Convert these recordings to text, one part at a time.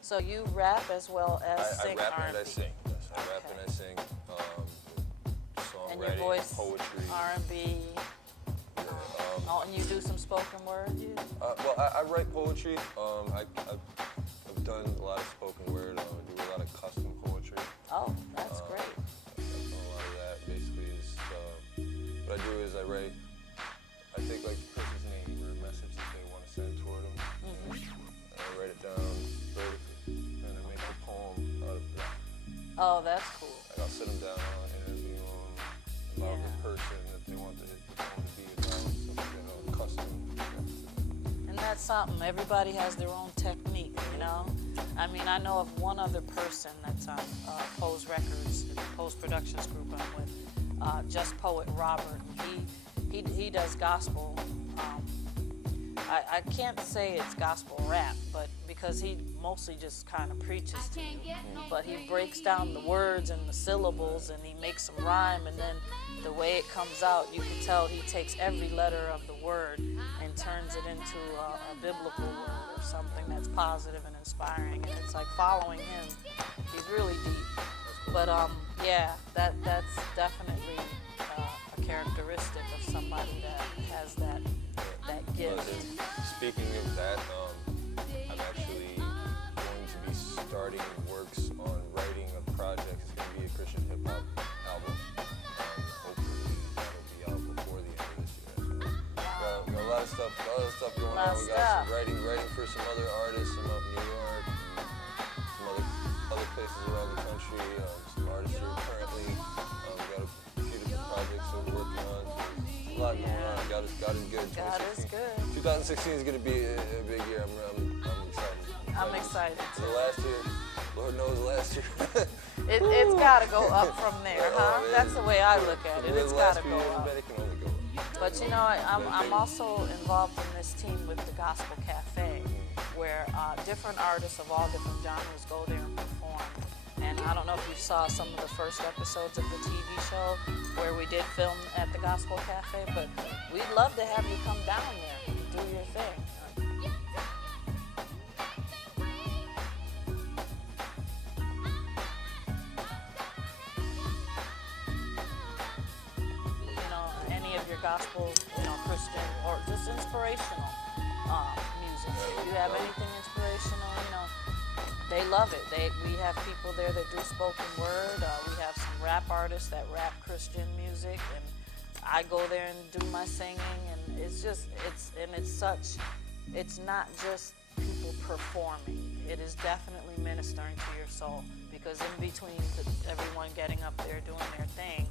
So you rap as well as sing I rap R&B? and I sing. Yes, I rap and I sing. And your Songwriting, voice, poetry. R&B. Oh, and you do some spoken word? Well, I write poetry. I've done a lot of spoken word. I do a lot of custom poetry. Oh, that's great. I've done a lot of that. Basically, is what I do is I write. I take like the person's name or a message that they want to send toward them, and I write it down vertically, and I make a poem out of that. Oh, that's cool. Like I'll sit them down, I'll interview them about the person that they want the poem to be about, something custom. And that's something. Everybody has their own technique, you know? I mean, I know of one other person that's on Pose Records, the Pose Productions group I'm with, Just Poet Robert. He does gospel. I can't say it's gospel rap, but because he mostly just kind of preaches to you. But he breaks down the words and the syllables, and he makes them rhyme, and then the way it comes out, you can tell he takes every letter of the word and turns it into a biblical word or something that's positive and inspiring. And it's like following him. He's really deep. But yeah, that's definitely a characteristic of somebody that has that gift. Speaking of that, I'm actually going to be starting works on writing a project. It's going to be a Christian hip hop album. Hopefully that'll be out before the end of this year. So, got a lot of stuff going on. We got some writing for some other artists, some up in New York, some other places around the country. Some artists who are currently we got a few different projects that we're working on. So a lot going on. God is good. God is good. 2016 is going to be a big year. I'm excited. I'm excited too. The last year, Lord knows last year. It's got to go up from there, huh? That's the way I look at it. It's got to go up. It can only go up. But you know, I'm also involved in this team with the Gospel Cafe, where different artists of all different genres go there and perform. And I don't know if you saw some of the first episodes of the TV show where we did film at the Gospel Cafe, but we'd love to have you come down there and do your thing. You know, any of your gospel, Christian or just inspirational music. If you have anything inspirational, they love it. We have people there that do spoken word. We have some rap artists that rap Christian music, and I go there and do my singing, and it's not just people performing. It is definitely ministering to your soul, because in between everyone getting up there doing their thing,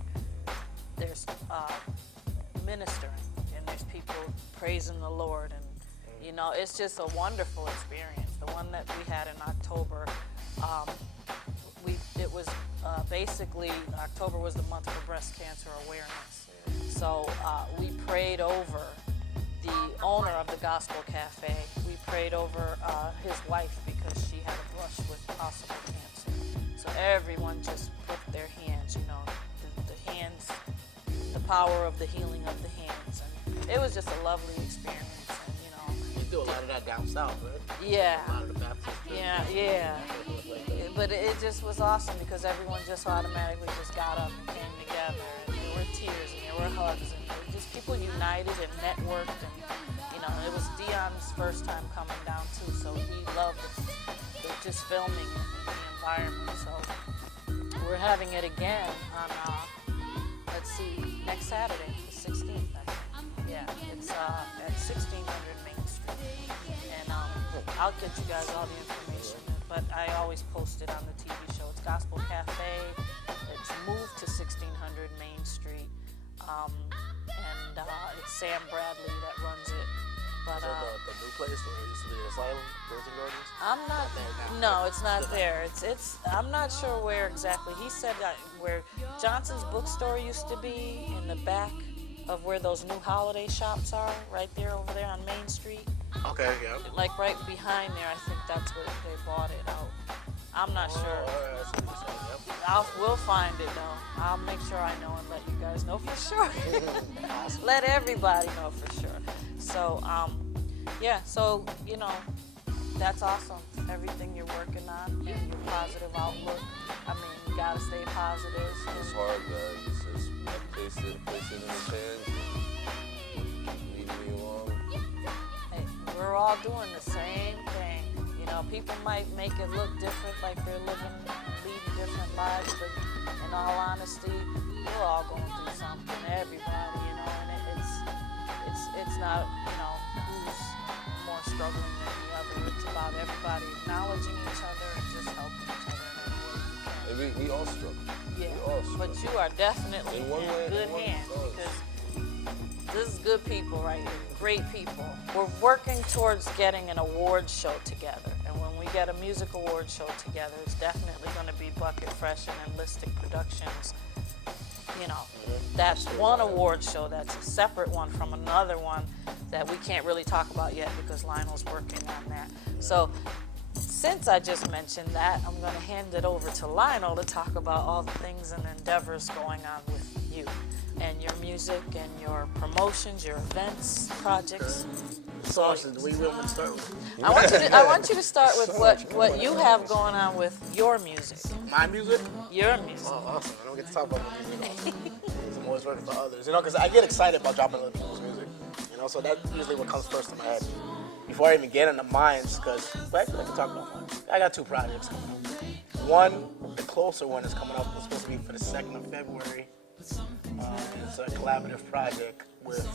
there's ministering, and there's people praising the Lord, and it's just a wonderful experience. The one that we had in October, it was basically, October was the month for breast cancer awareness. So we prayed over the owner of the Gospel Cafe. We prayed over his wife because she had a brush with possible cancer. So everyone just put their hands, the hands, the power of the healing of the hands. And it was just a lovely experience. Do a lot of that down south, right? Yeah. A lot of the Baptist churches. Yeah. But it just was awesome because everyone just automatically just got up and came together, and there were tears and there were hugs, and just people united and networked, and it was Dion's first time coming down too, so he loved just filming it and the environment. So we're having it again on next Saturday, the 16th, I think. Yeah, it's at 1600 Main Street. And I'll get you guys all the information, but I always post it on the TV show. It's Gospel Cafe. It's moved to 1600 Main Street. And it's Sam Bradley that runs it. But is that the new place where it used to be the Asylum, Virgin Gardens? I'm not. No, it's not there. It's. I'm not sure where exactly. He said that where Johnson's bookstore used to be, in the back of where those new holiday shops are, right there over there on Main Street. Okay, yeah. Like right behind there, I think that's where they bought it out. I'm not sure. Alright, I see what you're saying, yep. We'll find it though. I'll make sure I know and let you guys know for sure. Let everybody know for sure. So, yeah, so, you know, that's awesome. Everything you're working on and your positive outlook. I mean, you gotta stay positive. It's hard, guys. It's just place it in his hands. Keep leading me along. Hey, we're all doing the same thing. You know, people might make it look different, like they're leading different lives, but in all honesty, we're all going through something. Everybody, you know, and it's not, you know, who's more struggling than the other. It's about everybody acknowledging each other and just helping each other in any way you can. And we all struggle. Yeah, We all struggle. but you are definitely In one way, in good in one hands sense. because this is good people right here, great people. We're working towards getting an award show together, and when we get a music award show together, it's definitely going to be Bucket Fresh and NLISTIC Productions. You know, that's one award show. That's a separate one from another one that we can't really talk about yet because Lionel's working on that. So, since I just mentioned that, I'm going to hand it over to Lionel to talk about all the things and endeavors going on with you and your music and your promotions, your events, projects. So, Austin, do we really want to start with? I want you to start with what you have going on with your music. My music? Your music. Oh, awesome. I don't get to talk about my music. I'm always working for others, you know, because I get excited about dropping other people's music, you know, so that's usually what comes first in my head. Before I even get into mine's, because I can talk about mine. I got 2 projects coming up. One, the closer one is coming up. It's supposed to be for the 2nd of February. It's a collaborative project with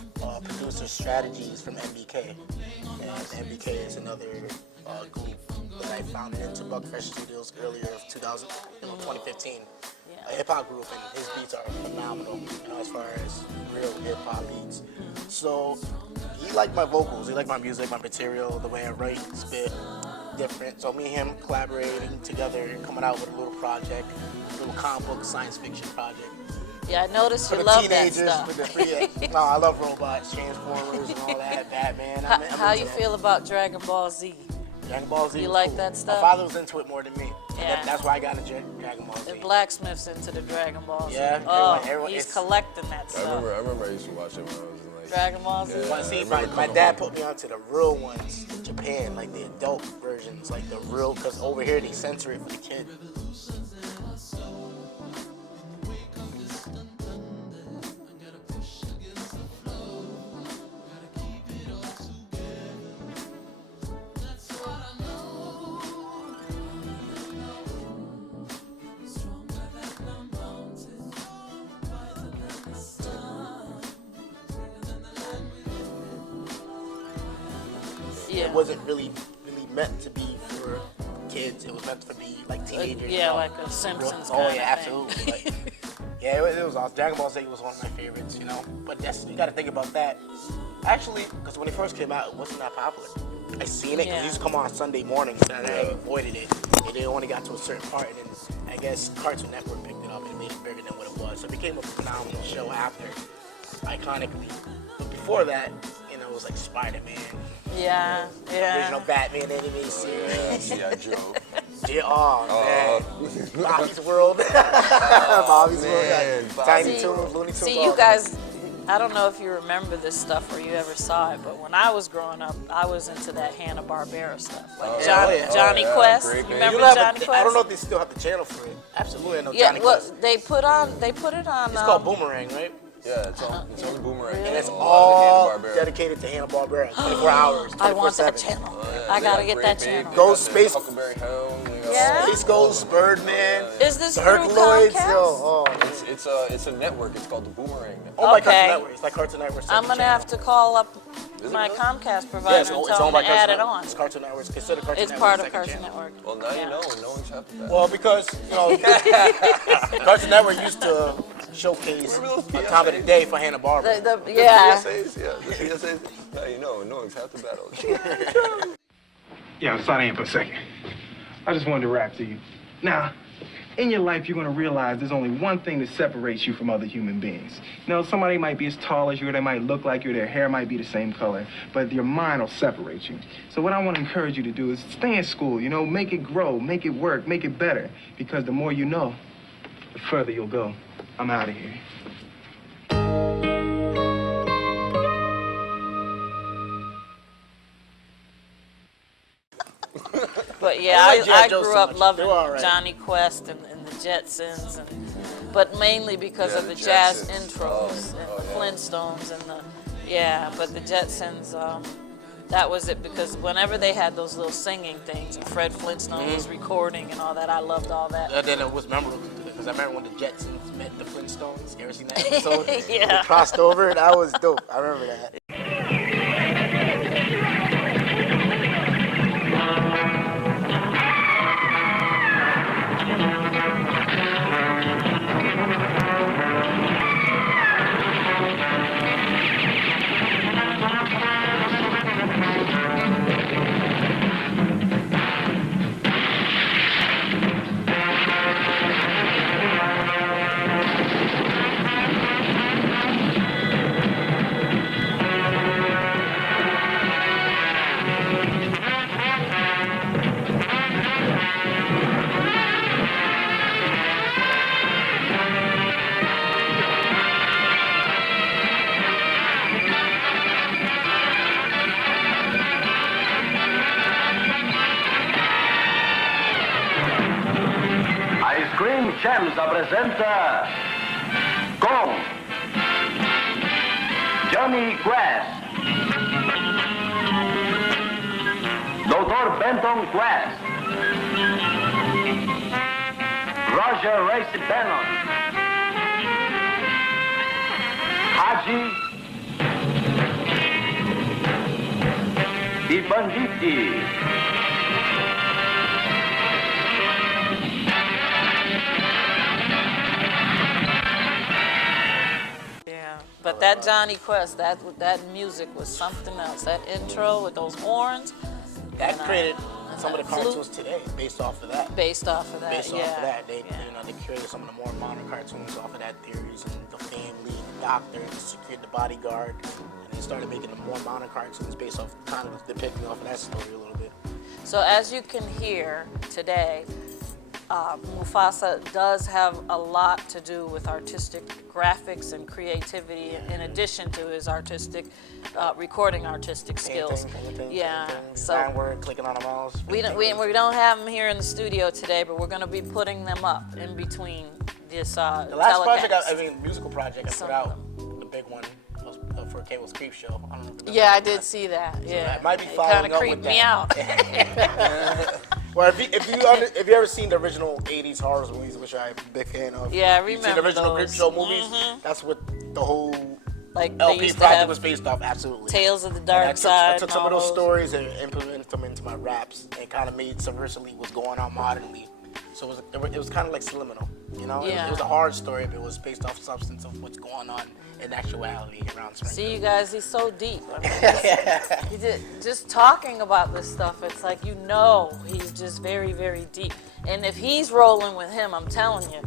producer Strategies from MBK. And MBK is another group that I founded into Bucket Fresh Studios earlier of 2015. A hip hop group, and his beats are phenomenal, you know, as far as real hip hop beats. So he liked my vocals, he liked my music, my material, the way I write, spit, different. So me and him collaborating together and coming out with a little project, a little comic book science fiction project. Yeah, I noticed For you the love that teenagers, stuff. with the free, no, I love robots, Transformers, and all that, Batman. How you feel about Dragon Ball Z? Dragon Ball Z. You was like cool. that stuff? My father was into it more than me. Yeah. That's why I got into Dragon Ball Z. The blacksmith's into the Dragon Ball Z. Yeah, Oh, everyone- he's it's- collecting that I stuff. remember I used to watch it when I was in like Dragon Ball Z. Yeah. Well, see, I my remember coming dad home. put me onto the real ones in Japan, like the adult versions, like the real, because over here they censor it for the kid. Yeah. It wasn't really meant to be for kids. It was meant to be like teenagers. Yeah, you know? like a Simpsons Oh kind yeah, of thing. absolutely. Like, yeah, it was awesome. Dragon Ball Z was one of my favorites, you know. But you got to think about that. Actually, because when it first came out, it wasn't that popular. I seen it because Yeah. it used to come on Sunday mornings, and I avoided it. And it only got to a certain part, and then I guess Cartoon Network picked it up and made it bigger than what it was. So it became a phenomenal show after, iconically. But before that, you know, it was like Spider-Man, Yeah, original yeah. Batman animated series. Yeah, Joe. Yeah, oh, man. Bobby's World. Bobby's World. man, Got Bobby. Tiny Toons, Looney Tunes. See, all you that. guys, I don't know if you remember this stuff or you ever saw it, but when I was growing up, I was into that Hanna-Barbera stuff. Like Oh, yeah. Johnny Oh, yeah, Quest. great You band. remember You know, Johnny but Quest? I don't know if they still have the channel for it. Absolutely, I know Yeah, Johnny well, Quest. they put it on. It's called Boomerang, right? Yeah, it's on the Boomerang. Really? And it's channel, all Hanna-Barbera. dedicated to Hanna-Barbera, 24 hours, 24/7. I want that channel. I They gotta got get great that big- channel. they Go got the Space- Huckleberry Hound. They got Yeah? all Space the- Ghost, Birdman, Is this the through Herculoids, Comcast? yo. Oh, It's a network. It's called the Boomerang. oh my Okay. Cartoon Network. It's like Cartoon Network. I'm gonna have to call up Is it my really? Comcast provider Yeah, and it's tell owned them by to add Cartoon it Network. on. It's Cartoon Network. It's considered Cartoon It's Network. part of second Cartoon channel. Network. Well, now Yeah. you know. No one's happy with that. Well, because, you know, Cartoon Network used to showcase Remember those a time of the day for Hanna-Barbera. Yeah. PSAs, yeah. The PSAs. Now you know. No one's half the battle. Yeah, I'm signing in for a second. I just wanted to rap to you. Now, In your life, you're going to realize there's only one thing that separates you from other human beings. You know, somebody might be as tall as you, or they might look like you, or their hair might be the same color, but your mind will separate you. So what I want to encourage you to do is stay in school, you know, make it grow, make it work, make it better, because the more you know, the further you'll go. I'm out of here. But yeah, I grew up loving Johnny Quest and the Jetsons, but mainly because of the jazz intros and the Flintstones and but the Jetsons, that was it, because whenever they had those little singing things and Fred Flintstone was recording and all that, I loved all that. And then it was memorable because I remember when the Jetsons met the Flintstones. You ever seen that episode? Yeah. They crossed over. That was dope. I remember that. Champs presenta con Johnny Quest, Dr. Benton Quest, Roger Race Bannon, Haji, I Banditi. But that Johnny Quest, that music was something else. That intro with those horns. That created some of the cartoons today based off of that. Based off of that, Based off of that. They, they created some of the more modern cartoons off of that theories, and the family, the doctor, the security, the bodyguard. And they started making the more modern cartoons based off, kind of depicting off of that story a little bit. So as you can hear today, Mufasa does have a lot to do with artistic graphics and creativity, in addition to his artistic recording artistic skills. So work, clicking on the mouse. We don't have him here in the studio today, but we're going to be putting them up in between this the last project, musical project I put out, the big one was for Cable's Creep Show. I don't know if I did see that. So it might be following up with that. It kind of creeped me out. Well, if you ever seen the original '80s horror movies, which I'm a big fan of, yeah, I remember the original those. Creep Show movies. That's what the whole LP project was based off. Absolutely. Tales of the Dark Side. I took some of those stories and implemented them into my raps, and kind of made subversively what's going on modernly. So it was kind of like subliminal, you know. Yeah. It was a horror story, but it was based off substance of what's going on in actuality around Springfield. See, you guys, he's so deep. I mean, just talking about this stuff, it's like, you know, he's just very, very deep. And if he's rolling with him, I'm telling you.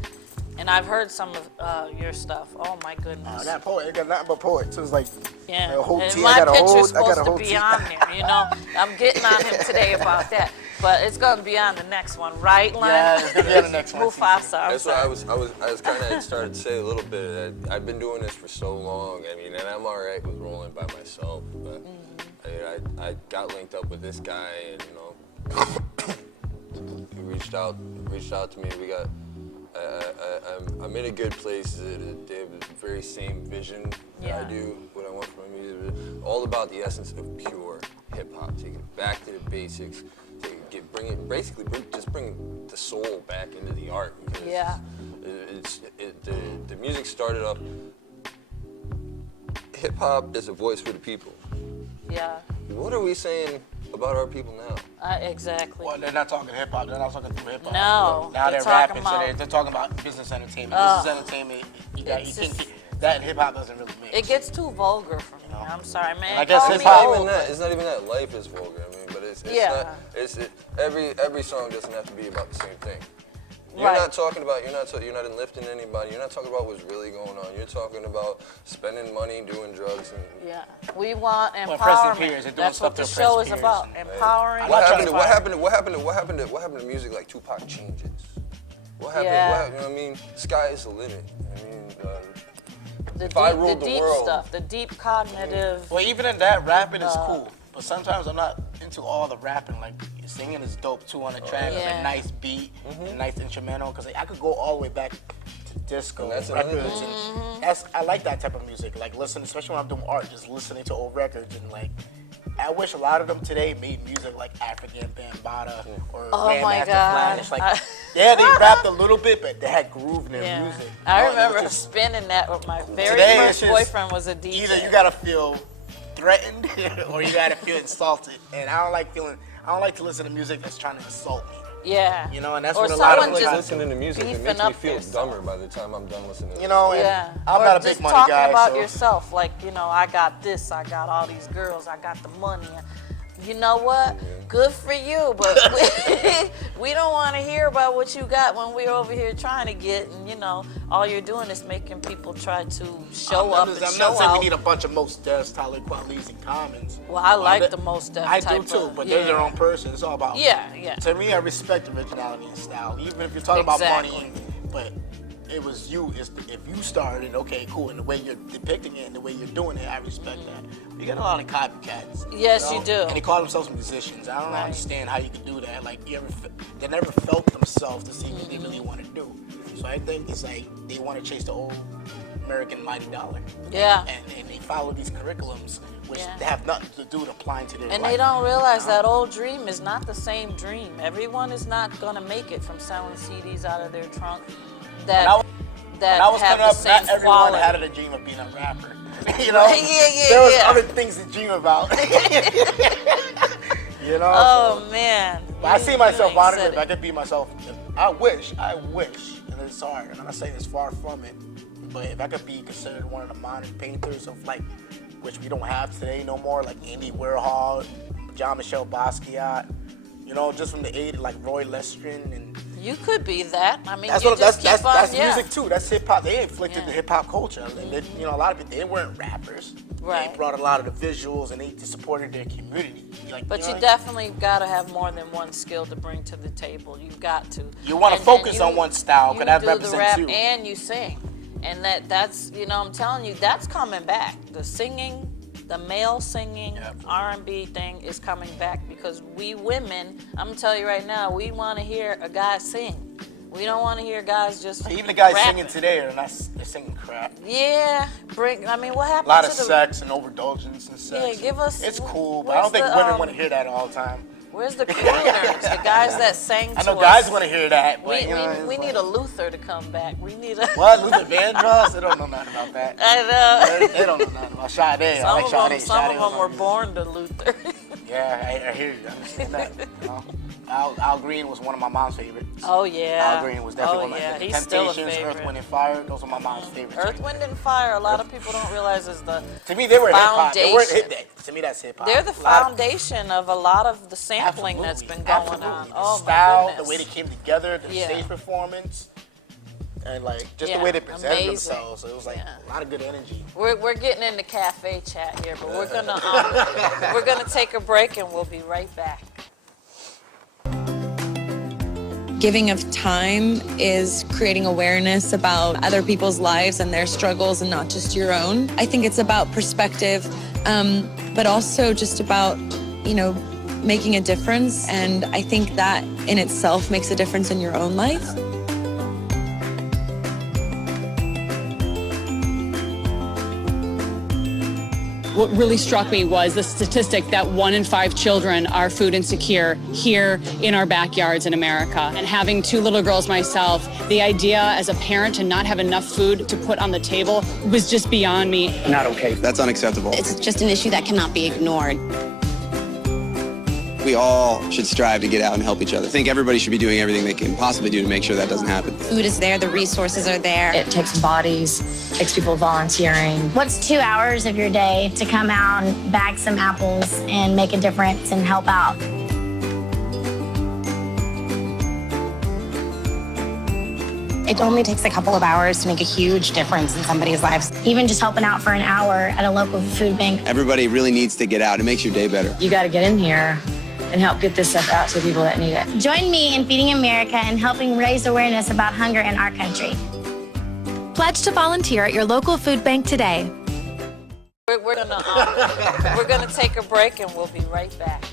And I've heard some of your stuff. Oh my goodness. I got poet. I got nothing but poets. So it's like a whole and team. my I got a picture's whole supposed to be on there. You know, I'm getting on him today about that. But it's gonna be on the next one, right, Len? Yeah, it's gonna be on the next one. Mufasa. That's what I was kind of started to say a little bit. I've been doing this for so long. I mean, and I'm all right with rolling by myself. But I got linked up with this guy, and he reached out to me. We got. I'm in a good place. They have the very same vision that I do. What I want from my music, all about the essence of pure hip hop. Take it back to the basics. Bring the soul back into the art. Yeah. The music started up. Hip hop is a voice for the people. Yeah. What are we saying about our people now? Exactly. Well, they're not talking hip hop. They're not talking through hip hop. No. Now they're rapping. So they're talking about business entertainment. Business entertainment. That and hip hop doesn't really mix. It gets too vulgar for me. I'm sorry, man. I guess it's not even that life is vulgar. I mean, but it's not. Every song doesn't have to be about the same thing. You're not talking about, you're not enlifting anybody. You're not talking about what's really going on. You're talking about spending money, doing drugs. And Yeah, we want oppressing empowerment. peers and doing That's stuff what the to show oppress is peers. about, Hey. empowering. I'm what not trying happened? to What happened to music like Tupac Changes? What happened? Yeah. You know what I mean? Sky is the limit. I mean, The I deep, ruled the the deep world. stuff, the deep cognitive. Well, even in that, rapping is cool. But sometimes I'm not into all the rapping. Like, singing is dope too on the track. It's Yeah. a nice beat, a nice instrumental. Because I could go all the way back to disco And that's another records. thing. And I like that type of music. Like, listen, especially when I'm doing art, just listening to old records. And, like, I wish a lot of them today made music like African Bambaataa or Oh my Grandmaster God. Flash. Like, yeah, they rapped a little bit, but they had groove in their Yeah. music. I You know, it was remember just- spinning that with my very Today, first it's just boyfriend was a DJ. Either you gotta feel threatened or you gotta feel insulted. And I don't like to listen to music that's trying to insult me. Yeah. You know, and that's or what a lot of someone like just listening to music, it beefing makes me up feel yourself. dumber by the time I'm done listening to You know, and Yeah. I'm or not a just big money talking guy. about So yourself, like, you know, I got this, I got all these girls, I got the money. You know what? Good for you, but we don't want to hear about what you got when we're over here trying to get, and you know, all you're doing is making people try to show up and I'm show not saying out. we need a bunch of Most Defs, Talib Kweli's, and Commons. Well, I like the Most Def I type do too, of- but they're their yeah. own person. It's all about Yeah. To me, I respect originality and style, even if you're talking about Exactly. money. But it was you. If you started, okay, cool, and the way you're depicting it and the way you're doing it, I respect that. You got a lot of copycats. Yes, you do. And they call themselves musicians. I don't Right. understand how you can do that. Like, they never felt themselves to see what they really want to do. So I think it's like they want to chase the old American mighty dollar. Yeah. And they follow these curriculums, which Yeah. they have nothing to do with applying to their And life. they don't realize that old dream is not the same dream. Everyone is not gonna make it from selling CDs out of their trunk that When I was have coming the up, same not everyone quality. had a dream of being a rapper. You know, Yeah, there was yeah. other things to dream about. You know. Oh so- man! But I see myself You ain't honored said if I it. could be myself. I wish, and it's hard. I'm not saying it's far from it, but if I could be considered one of the modern painters of like, which we don't have today no more, like Andy Warhol, Jean-Michel Basquiat, you know, just from the '80s, like Roy Lestrin, and You could be that. I mean, that's you what just keep on, that's yeah. music too. That's hip hop. They inflicted Yeah. the hip hop culture. And they, you know, a lot of people they weren't rappers. Right. They brought a lot of the visuals and they just supported their community. Like, But know you what I mean? definitely got to have more than one skill to bring to the table. You've got to. You wanna And focus you- on one style, 'cause that you do the represents rap you. and you sing, and that's you know I'm telling you that's coming back. The singing, the male singing Yep. R&B thing is coming back because we women, I'm gonna tell you right now, we want to hear a guy sing. We don't want to hear guys just Even the guys rapping. singing today are not. They're singing crap. Yeah, I mean, what A happened lot to of the? sex and overindulgence and sex. Yeah, give us- It's cool, but I don't where's think the, women want to hear that all the time. Where's the crooners? The guys that sang to I know us. guys want to hear that, but We, you know, we it's need like, a Luther to come back. We need a. what Luther Vandross? They don't know nothing about that. I know. They don't know nothing about Sade. I Some like of them, Sade. some Sade of was them my were music. born to Luther. Yeah, I hear you. I understand that. You know? Al Green was one of my mom's favorites. Oh yeah. Al Green was definitely one of yeah. my He's still a Temptations, Earth, favorite. Wind, and Fire. Those are my mom's favorites. Earth, Wind, and Fire. A lot of people don't realize is the. To me, they were hip hop. They weren't foundation. hip. To me, that's hip hop. They're the A lot of- foundation of a lot of the sampling that's been going Absolutely. on. The Oh style, my goodness. the way they came together, the Yeah. stage performance, and like just Yeah, the way they presented amazing. themselves. It was like Yeah. a lot of good energy. We're getting into cafe chat here, but we're gonna take a break and we'll be right back. Giving of time is creating awareness about other people's lives and their struggles and not just your own. I think it's about perspective, but also just about, you know, making a difference. And I think that in itself makes a difference in your own life. What really struck me was the statistic that 1 in 5 children are food insecure here in our backyards in America. And having 2 little girls myself, the idea as a parent to not have enough food to put on the table was just beyond me. Not okay. That's unacceptable. It's just an issue that cannot be ignored. We all should strive to get out and help each other. I think everybody should be doing everything they can possibly do to make sure that doesn't happen. Food is there, the resources are there. It takes bodies, takes people volunteering. What's 2 hours of your day to come out and bag some apples and make a difference and help out? It only takes a couple of hours to make a huge difference in somebody's lives. Even just helping out for an hour at a local food bank. Everybody really needs to get out. It makes your day better. You got to get in here and help get this stuff out to people that need it. Join me in Feeding America and helping raise awareness about hunger in our country. Pledge to volunteer at your local food bank today. We're gonna take a break and we'll be right back.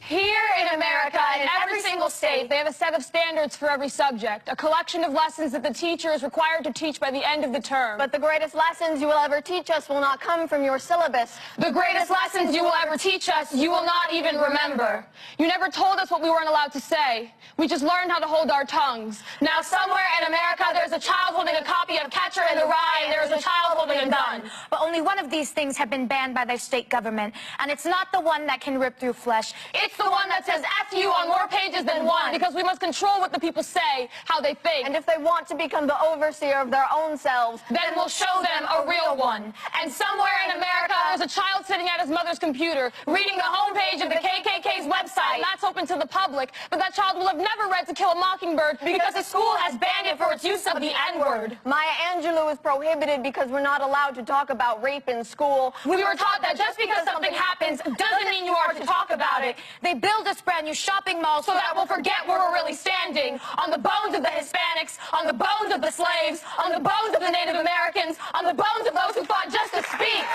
Here in America, in every single state, they have a set of standards for every subject, a collection of lessons that the teacher is required to teach by the end of the term. But the greatest lessons you will ever teach us will not come from your syllabus. The greatest lessons you will ever teach us, you will not even remember. You never told us what we weren't allowed to say. We just learned how to hold our tongues. Now somewhere in America, there's a child holding a copy of Catcher in the Rye, and there's a child holding a gun. But only one of these things have been banned by their state government, and it's not the one that can rip through flesh. It's the one that says F you on more pages than one, because we must control what the people say, how they think. And if they want to become the overseer of their own selves, then we'll show them a real one. And somewhere in America, there's a child sitting at his mother's computer, reading the homepage of the KKK's website. And that's open to the public, but that child will have never read To Kill a Mockingbird because the school has banned it for its use of the N-word. Maya Angelou is prohibited because we're not allowed to talk about rape in school. We were taught that just because something happens doesn't mean you are to talk about it. They build us brand new shopping malls so that we'll forget where we're really standing. On the bones of the Hispanics, on the bones of the slaves, on the bones of the Native Americans, on the bones of those who fought just to speak.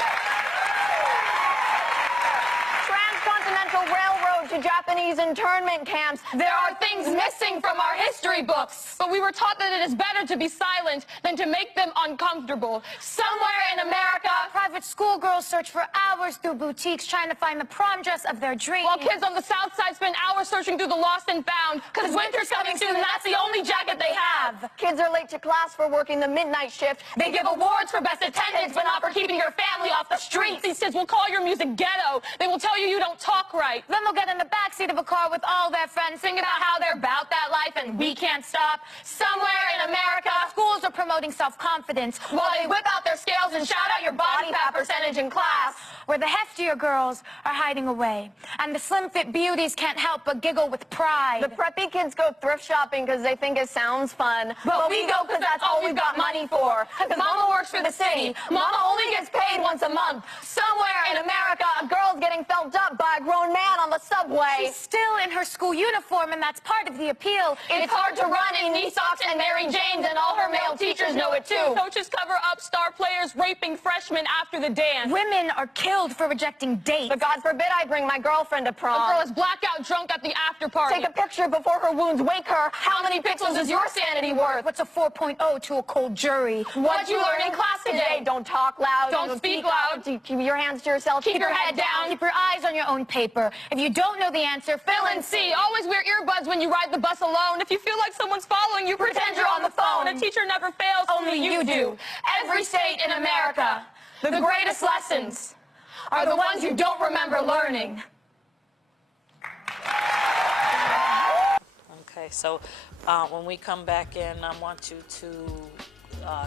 Transcontinental Railroad to Japanese internment camps. There are things missing from our history books. But we were taught that it is better to be silent than to make them uncomfortable. Somewhere in America, private schoolgirls search for hours through boutiques trying to find the prom dress of their dreams. While kids on the South Side spend hours searching through the lost and found, because winter's coming soon and that's the only jacket they have. Kids are late to class for working the midnight shift. They give awards for best attendance, but not for keeping your family off the streets. These kids will call your music ghetto. They will tell you don't talk right. Then they'll get in the backseat of a car with all their friends, singing about how they're about that life and we can't stop. Somewhere in America, schools are promoting self-confidence while they whip out their scales and shout out your body fat percentage in class. Where the heftier girls are hiding away, and the slim-fit beauties can't help but giggle with pride. The preppy kids go thrift shopping because they think it sounds fun. But we go because that's all we've got money for. Because Mama works for the city. Mama only gets paid once a month. Somewhere in America, a girl's getting felt up by a grown man on the subway. She's still in her school uniform, and that's part of the appeal. It's hard to run in knee socks and Mary Janes, and all her male teachers know it too. Coaches cover up star players raping freshmen after the dance. Women are killed for rejecting dates. But God forbid I bring my girlfriend to prom. A girl is blackout drunk at the after party. Take a picture before her wounds wake her. How many pixels is your sanity worth? What's a 4.0 to a cold jury? What'd you learn in class today? Don't talk loud. Don't speak loud. Keep your hands to yourself. Keep your head down. Keep your eyes on your own paper. If you don't know the answer, fill and see. Always wear earbuds when you ride the bus alone. If you feel like someone's following you, pretend you're on the phone. A teacher never fails, only you do. Every state in America, the greatest lessons are the ones you don't remember learning. Okay, so when we come back in, I want you to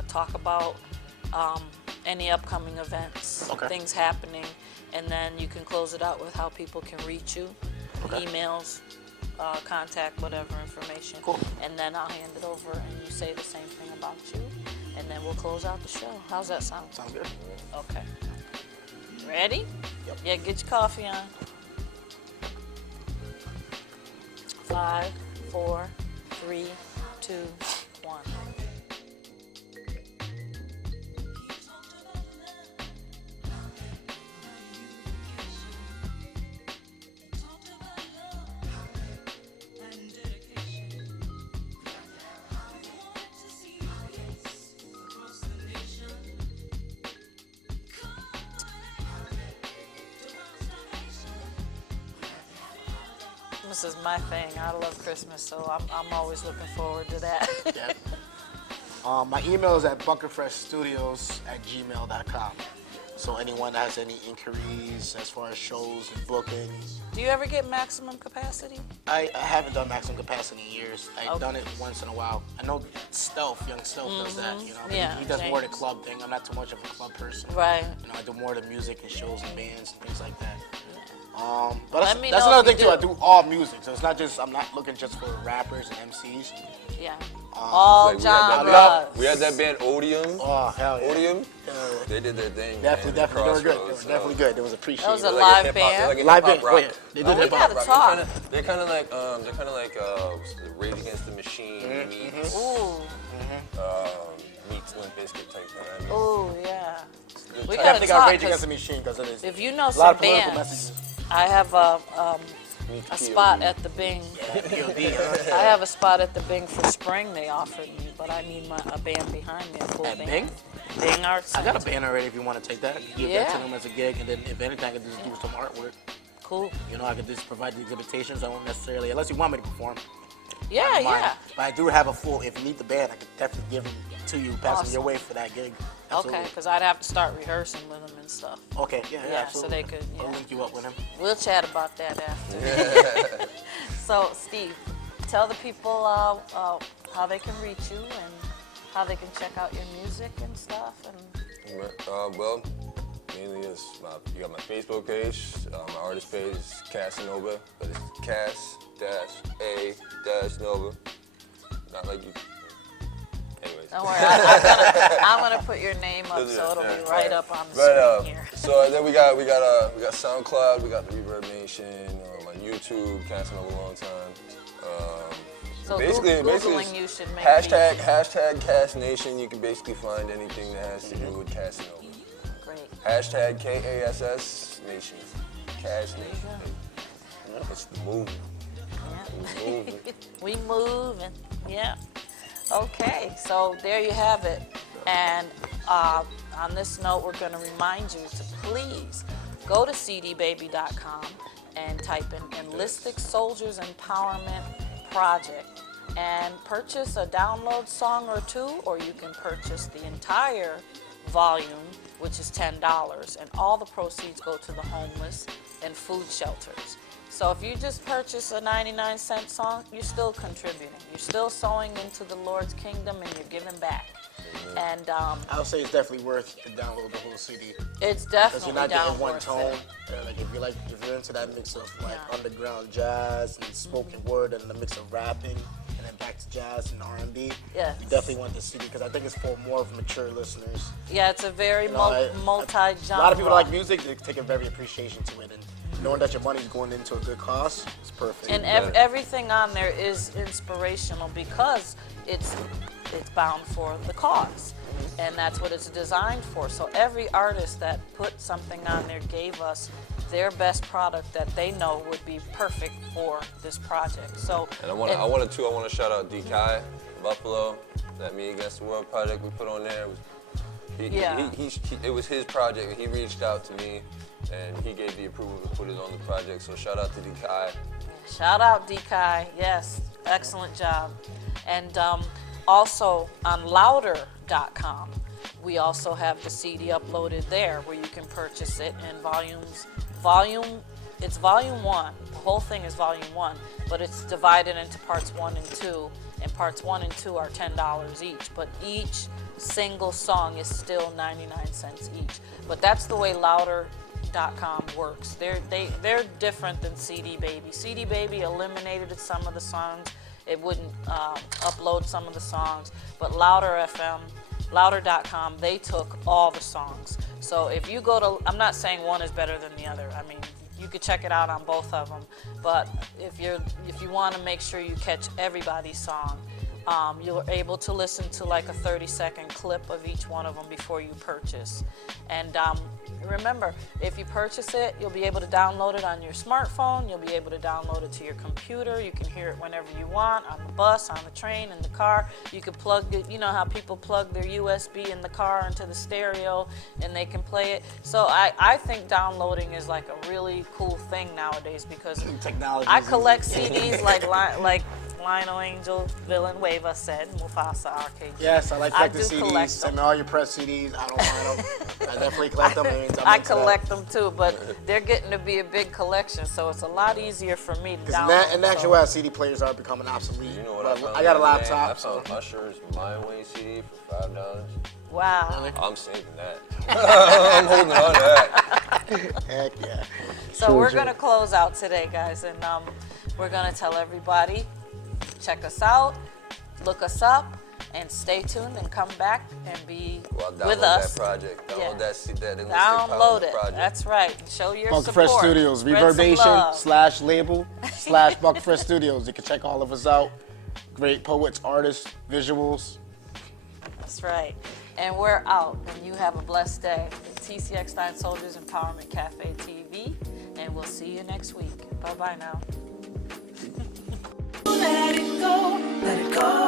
talk about any upcoming events, things happening, and then you can close it out with how people can reach you, emails, contact, whatever information. Cool. And then I'll hand it over and you say the same thing about you, and then we'll close out the show. How's that sound? Sounds good. Okay. Ready? Yep. Yeah, get your coffee on. 5, 4, 3, 2, 1. Christmas is my thing. I love Christmas, so I'm always looking forward to that. Yeah. My email is at bucketfreshstudios@gmail.com. So anyone that has any inquiries as far as shows and bookings. Do you ever get maximum capacity? I haven't done maximum capacity in years. I've done it once in a while. I know Young Stealth does that, you know. Yeah, he does more the James. club thing. I'm not too much of a club person. Right. You know, I do more of the music and shows and bands and things like that. But Let me that's know another if thing you too. I do all music, so it's not just, I'm not looking just for rappers and MCs. Yeah. All Like, genres. we had that band Odium. Oh, hell yeah. Odium. They did their thing. Definitely, man. they were good. They were Crossroads, definitely good. It was appreciated. That was a They're live like a hip-hop- band? They're like a Live hip-hop band. rock. Oh, yeah. They did we hip-hop gotta rock. talk. They're kind of like Rage Against the Machine meets Ooh. meets Limp Bizkit type thing. I mean, Ooh, yeah. good We type. gotta Definitely got talk. Rage Against the 'Cause Machine because it is. if you know a lot some of political bands, messages. I have a spot at the Bing. POD, I have a spot at the Bing for spring they offered me, but I need a band behind me, a full At band. Bing? Bing Arts I got a Center. band already if you want to take that. Give that Yeah. to them as a gig, and then if anything, I could just do some artwork. Cool. You know, I could just provide the exhibitations. I won't necessarily, unless you want me to perform. Yeah, I don't mind. yeah. But I do have a full, if you need the band, I could definitely give them to you, pass them your Awesome. way for that gig. Okay, Absolutely. because I'd have to start rehearsing with them and stuff. Okay, yeah, Yeah, so absolutely. they could, I'll yeah. link you up with him. We'll chat about that after. So, Steve, tell the people how they can reach you and how they can check out your music and stuff. And well, mainly is you got my Facebook page. My artist page is Casanova, but it's Cas-A-Nova. Not like you. Anyways. don't worry, I'm gonna put your name up so it'll be right up on the screen here. So then we got SoundCloud, we got the Reverb Nation, on YouTube, Casanova Long Time. So basically, Googling you should make hashtag Cas Nation. You can basically find anything that has to do with Casanova. Great. Hashtag KASS Nation. Cas Nation. It's the move. We moving. We moving, yeah. Okay, so there you have it. And on this note, we're going to remind you to please go to cdbaby.com and type in NLISTIC Soldiers Empowerment Project and purchase a download song or two, or you can purchase the entire volume, which is $10, and all the proceeds go to the homeless and food shelters. So if you just purchase a 99-cent song, you're still contributing. You're still sowing into the Lord's kingdom, and you're giving back. And I would say it's definitely worth to download the whole CD. it's Because definitely you're not getting one worth tone. it. Like if you're into that mix of like underground jazz and spoken word and the mix of rapping and then back to jazz and R&B, Yes. you definitely want this CD because I think it's for more of mature listeners. Yeah, it's a very You know, multi-genre. A lot of people like music, they take a very appreciation to it, and knowing that your money's going into a good cause is perfect. And everything on there is inspirational because it's bound for the cause. And that's what it's designed for. So every artist that put something on there gave us their best product that they know would be perfect for this project. So And I want to shout out D-Kai, Buffalo, that Me Against the World project we put on there. It was his project. He reached out to me and he gave the approval to put it on the project. So shout out to D-Kai. Shout out D-Kai, yes, excellent job. And also on louder.com, we also have the CD uploaded there where you can purchase it in volumes. It's volume 1, the whole thing is volume 1, but it's divided into parts 1 and 2, and parts 1 and 2 are $10 each, but each single song is still 99 cents each. But that's the way louder.com works. They're different than CD Baby. CD Baby eliminated some of the songs. It wouldn't upload some of the songs, but louder.com, they took all the songs. So if you go to, I'm not saying one is better than the other. I mean, you could check it out on both of them. But if you want to make sure you catch everybody's song, you're able to listen to like a 30-second clip of each one of them before you purchase. And remember, if you purchase it, you'll be able to download it on your smartphone. You'll be able to download it to your computer. You can hear it whenever you want, on the bus, on the train, in the car. You can plug it, you know how people plug their USB in the car into the stereo and they can play it. So I think downloading is like a really cool thing nowadays because technology. I collect CDs like Lionel Angel, Villain Wava said, Mufasa Arcade. Yes, I like collecting CDs. Collect Send me all your press CDs. I don't mind them. I definitely collect them. I collect them too, but they're getting to be a big collection, so it's a lot easier for me to download. In actuality, CD players are becoming obsolete. You know what I got a laptop. I found Usher's My Way CD for $5. Wow. I'm saving that. I'm holding on to that. Heck yeah. So we're going to close out today, guys, and we're going to tell everybody, check us out, look us up and stay tuned and come back and be Download with us. that project. Download that NLISTIC Download it. project. That's right. Show your Buck support. Fresh Studios, Spread some love. reverbation/label/ Buck Fresh Studios. You can check all of us out. Great poets, artists, visuals. That's right. And we're out. And you have a blessed day. TC Eckstein Souldiers Empowerment Cafe TV. And we'll see you next week. Bye-bye now. Let it go, let it go.